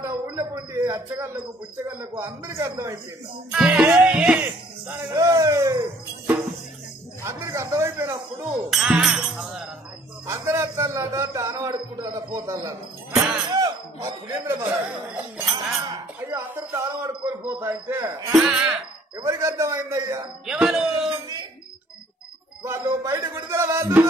మాట ఊళ్ళో పొండి అచ్చగళ్ళకు పుచ్చగళ్ళకు అందరికి అర్థమైపోయింది. అందరికి అర్థమైపోయినప్పుడు అందరూ అర్థాలట దానం అడుక్కుంటారట పోతాళ్ళట. మా పుణేంద్ర అయ్యో అందరూ దానం అడుక్కొని పోతా అంటే ఎవరికి అర్థమైందయ్యా? వాళ్ళు బయట కుడతారా వాళ్ళు